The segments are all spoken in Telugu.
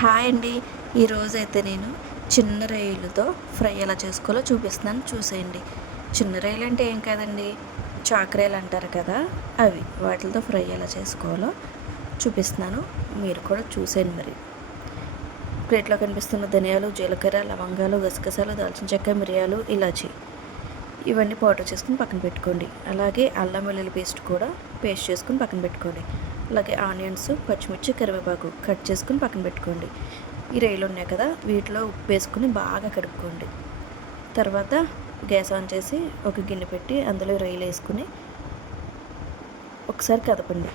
హాయ్ అండి. ఈరోజైతే నేను చిన్న రొయ్యలతో ఫ్రై ఎలా చేసుకోవాలో చూపిస్తున్నాను, చూసేయండి. చిన్న రొయ్యలు అంటే ఏం కాదండి, చాకరేలు అంటారు కదా, అవి వాటితో ఫ్రై ఎలా చేసుకోవాలో చూపిస్తున్నాను. మీరు కూడా చూసేయండి. మరి ప్లేట్లో కనిపిస్తున్న ధనియాలు, జీలకర్ర, లవంగాలు, గసగసాలు, దాల్చిన చెక్క, మిరియాలు, ఇలాచి ఇవన్నీ పౌడర్ చేసుకుని పక్కన పెట్టుకోండి. అలాగే అల్లం వెల్లుల్లి పేస్ట్ కూడా పేస్ట్ చేసుకుని పక్కన పెట్టుకోండి. అలాగే ఆనియన్స్, పచ్చిమిర్చి, కరివేపాకు కట్ చేసుకుని పక్కన పెట్టుకోండి. ఈ రొయ్యలు ఉన్నాయి కదా, వీటిలో ఉప్పు వేసుకుని బాగా కడుక్కోండి. తర్వాత గ్యాస్ ఆన్ చేసి ఒక గిన్నె పెట్టి అందులో రొయ్యలు వేసుకుని ఒకసారి కదపండి.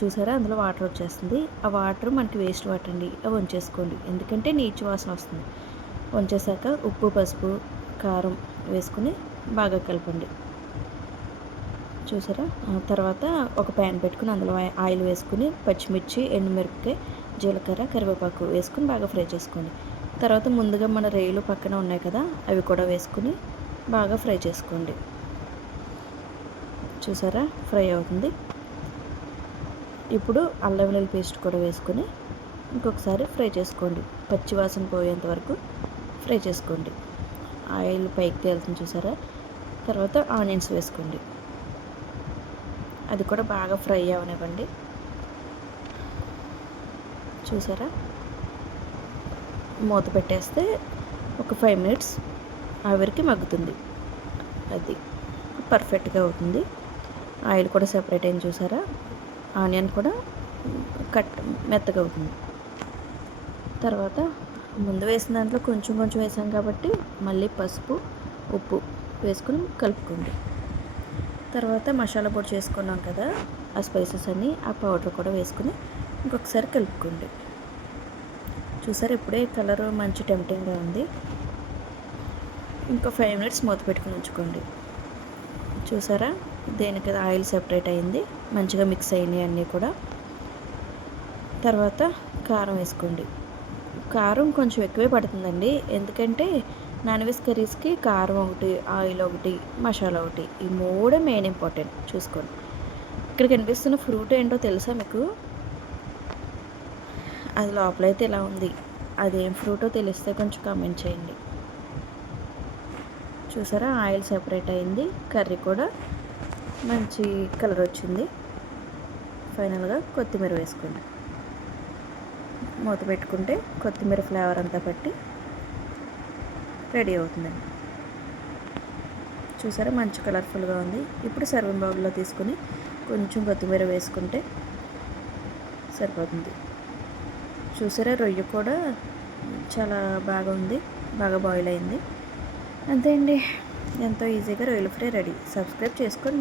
చూసారా, అందులో వాటర్ వచ్చేస్తుంది. ఆ వాటర్ మనకి వేస్ట్ వాటర్ అండి, అవి వంచేసుకోండి, ఎందుకంటే నీచు వాసన వస్తుంది. వంచేసాక ఉప్పు, పసుపు, కారం వేసుకుని బాగా కలపండి. చూసారా, తర్వాత ఒక ప్యాన్ పెట్టుకుని అందులో ఆయిల్ వేసుకుని పచ్చిమిర్చి, ఎండుమిరపకాయ, జీలకర్ర, కరివేపాకు వేసుకుని బాగా ఫ్రై చేసుకోండి. తర్వాత ముందుగా మన రొయ్యలు పక్కన ఉన్నాయి కదా, అవి కూడా వేసుకుని బాగా ఫ్రై చేసుకోండి. చూసారా, ఫ్రై అవుతుంది. ఇప్పుడు అల్లం వెల్లుల్లి పేస్ట్ కూడా వేసుకొని ఇంకొకసారి ఫ్రై చేసుకోండి. పచ్చి వాసన పోయేంత వరకు ఫ్రై చేసుకోండి. ఆయిల్ పైకి తేలుతుంది చూసారా. తర్వాత ఆనియన్స్ వేసుకోండి, అది కూడా బాగా ఫ్రై అవనివ్వండి. చూసారా, మూత పెట్టేస్తే ఒక 5 మినిట్స్ ఆవిరికి మగ్గుతుంది. అది పర్ఫెక్ట్గా అవుతుంది. ఆయిల్ కూడా సెపరేట్ అయింది చూసారా, ఆనియన్ కూడా మెత్తగా అవుతుంది. తర్వాత ముందు వేసిన దాంట్లో కొంచెం కొంచెం వేసాం కాబట్టి మళ్ళీ పసుపు, ఉప్పు వేసుకుని కలుపుకోండి. తర్వాత మసాలా పొడి చేసుకున్నాం కదా, ఆ స్పైసెస్ అన్నీ, ఆ పౌడర్ కూడా వేసుకుని ఇంకొకసారి కలుపుకోండి. చూసారు, ఇప్పుడే కలర్ మంచి టెంప్టింగ్గా ఉంది. ఇంకో 5 మినిట్స్ మూత పెట్టుకుని ఉంచుకోండి. చూసారా, దేనికి ఆయిల్ సెపరేట్ అయింది, మంచిగా మిక్స్ అయినాయి అన్నీ కూడా. తర్వాత కారం వేసుకోండి. కారం కొంచెం ఎక్కువే పడుతుందండి, ఎందుకంటే నాన్ వెజ్ కర్రీస్కి కారం ఒకటి, ఆయిల్ ఒకటి, మసాలా ఒకటి, ఈ మూడే మెయిన్ ఇంపార్టెంట్. చూసుకోండి. ఇక్కడ కనిపిస్తున్న ఫ్రూట్ ఏంటో తెలుసా మీకు? అది లోపలైతే ఇలా ఉంది, అదేం ఫ్రూటో తెలిస్తే కొంచెం కామెంట్ చేయండి. చూసారా, ఆయిల్ సెపరేట్ అయింది, కర్రీ కూడా మంచి కలర్ వచ్చింది. ఫైనల్గా కొత్తిమీర వేసుకోండి. మూత పెట్టుకుంటే కొత్తిమీర ఫ్లేవర్ అంతా పట్టి రెడీ అవుతుందండి. చూసారా, మంచి కలర్ఫుల్గా ఉంది. ఇప్పుడు సర్వింగ్ బౌల్లో తీసుకుని కొంచెం కొత్తిమీర వేసుకుంటే సరిపోతుంది. చూసారా, రొయ్య కూడా చాలా బాగా ఉంది, బాగా బాయిల్ అయింది. అంతే అండి, ఎంతో ఈజీగా రొయ్యల ఫ్రై రెడీ. సబ్స్క్రైబ్ చేసుకోండి.